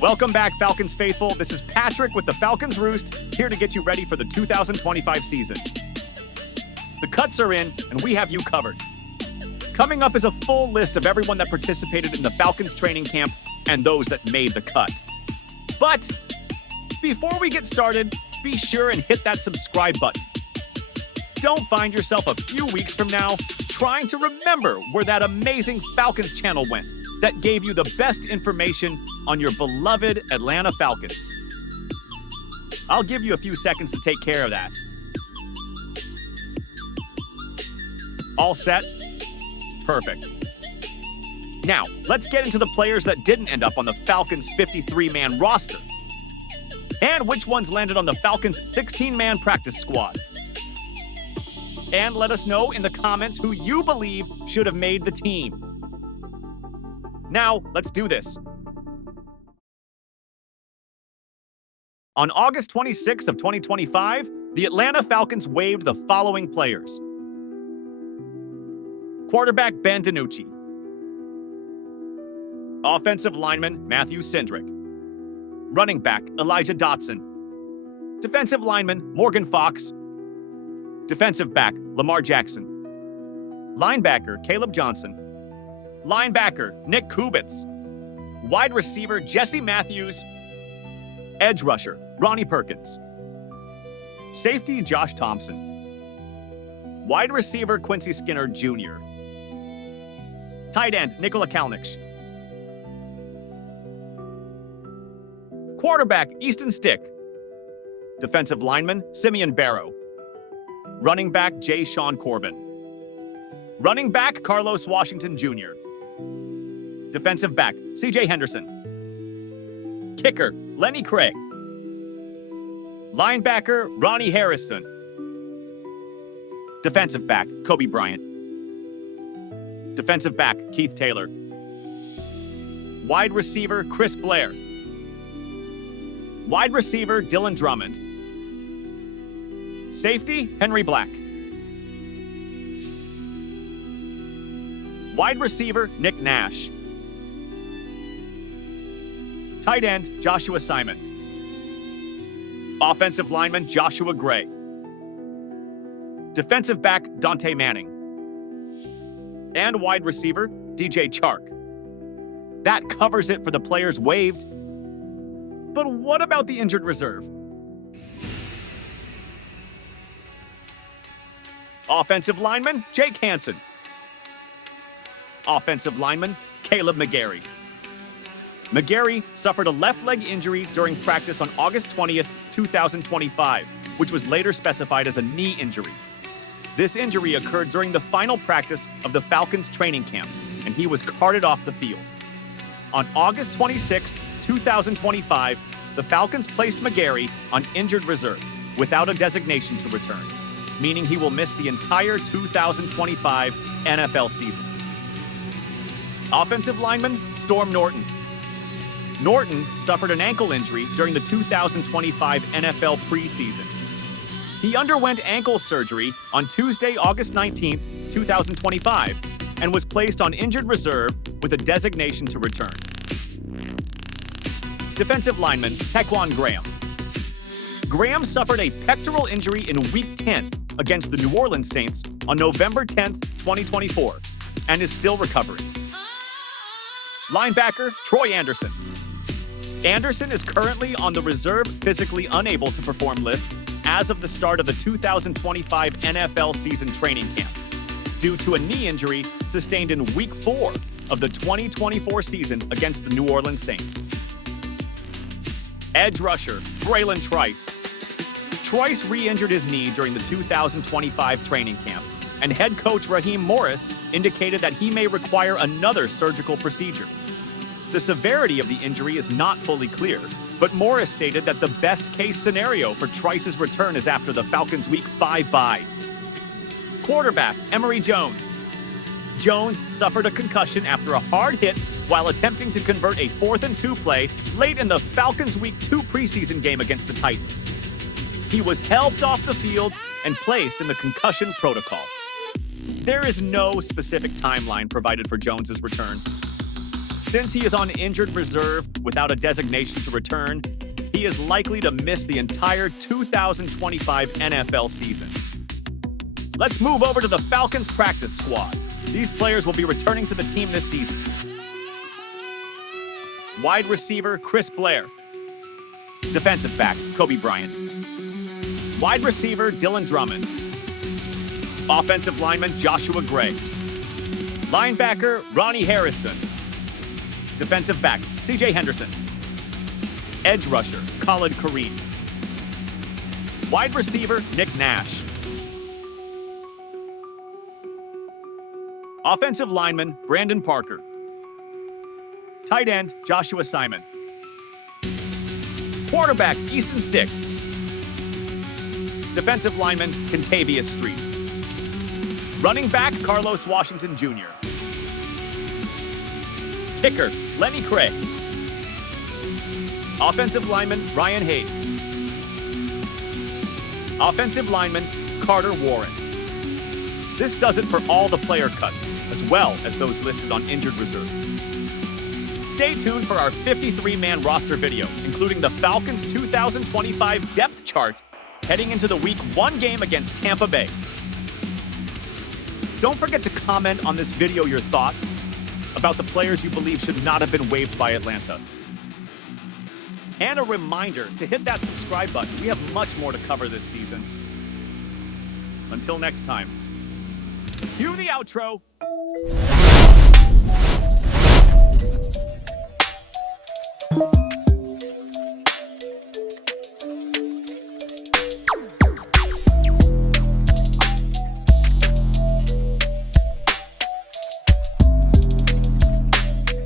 Welcome back, Falcons faithful. This is Patrick with the Falcons Roost, here to get you ready for the 2025 season. The cuts are in, and we have you covered. Coming up is a full list of everyone that participated in the Falcons training camp and those that made the cut. But before we get started, be sure and hit that subscribe button. Don't find yourself a few weeks from now trying to remember where that amazing Falcons channel went that gave you the best information on your beloved Atlanta Falcons. I'll give you a few seconds to take care of that. All set? Perfect. Now, let's get into the players that didn't end up on the Falcons' 53-man roster, and which ones landed on the Falcons' 16-man practice squad. And let us know in the comments who you believe should have made the team. Now, let's do this. On August 26th of 2025, the Atlanta Falcons waived the following players. Quarterback Ben DiNucci. Offensive lineman Matthew Cindric. Running back Elijah Dotson. Defensive lineman Morgan Fox. Defensive back Lamar Jackson. Linebacker Caleb Johnson. Linebacker Nick Kubitz. Wide receiver Jesse Matthews. Edge rusher Ronnie Perkins. Safety Josh Thompson. Wide receiver Quincy Skinner Jr. Tight end Nikola Kalnick. Quarterback Easton Stick. Defensive lineman Simeon Barrow. Running back J. Sean Corbin. Running back Carlos Washington Jr. Defensive back C.J. Henderson. Kicker Lenny Craig. Linebacker Ronnie Harrison. Defensive back Kobe Bryant. Defensive back Keith Taylor. Wide receiver Chris Blair. Wide receiver Dylan Drummond. Safety Henry Black. Wide receiver Nick Nash. Tight end Joshua Simon. Offensive lineman Joshua Gray. Defensive back Dante Manning. And wide receiver DJ Chark. That covers it for the players waived. But what about the injured reserve? Offensive lineman Jake Hansen. Offensive lineman Caleb McGarry. McGarry suffered a left leg injury during practice on August 20th, 2025, which was later specified as a knee injury. This injury occurred during the final practice of the Falcons training camp, and he was carted off the field. On August 26, 2025, the Falcons placed McGarry on injured reserve without a designation to return, meaning he will miss the entire 2025 NFL season. Offensive lineman Storm Norton. Norton suffered an ankle injury during the 2025 NFL preseason. He underwent ankle surgery on Tuesday, August 19, 2025, and was placed on injured reserve with a designation to return. Defensive lineman Taquan Graham. Graham suffered a pectoral injury in Week 10 against the New Orleans Saints on November 10, 2024, and is still recovering. Linebacker Troy Anderson. Anderson is currently on the reserve physically unable to perform list as of the start of the 2025 NFL season training camp due to a knee injury sustained in Week 4 of the 2024 season against the New Orleans Saints. Edge rusher Braylon Trice. Trice re-injured his knee during the 2025 training camp, and head coach Raheem Morris indicated that he may require another surgical procedure. The severity of the injury is not fully clear, but Morris stated that the best-case scenario for Trice's return is after the Falcons' Week 5 bye. Quarterback Emory Jones. Jones suffered a concussion after a hard hit while attempting to convert a 4th-and-2 play late in the Falcons' Week 2 preseason game against the Titans. He was helped off the field and placed in the concussion protocol. There is no specific timeline provided for Jones's return. Since he is on injured reserve without a designation to return, he is likely to miss the entire 2025 NFL season. Let's move over to the Falcons practice squad. These players will be returning to the team this season. Wide receiver, Chris Blair. Defensive back, Kobe Bryant. Wide receiver, Dylan Drummond. Offensive lineman, Joshua Gray. Linebacker, Ronnie Harrison. Defensive back, C.J. Henderson. Edge rusher, Khalid Kareem. Wide receiver, Nick Nash. Offensive lineman, Brandon Parker. Tight end, Joshua Simon. Quarterback, Easton Stick. Defensive lineman, Kentavious Street. Running back, Carlos Washington Jr. Kicker, Lenny Craig. Offensive lineman, Ryan Hayes. Offensive lineman, Carter Warren. This does it for all the player cuts, as well as those listed on injured reserve. Stay tuned for our 53-man roster video, including the Falcons' 2025 depth chart heading into the Week 1 game against Tampa Bay. Don't forget to comment on this video your thoughts about the players you believe should not have been waived by Atlanta. And a reminder to hit that subscribe button. We have much more to cover this season. Until next time, cue the outro.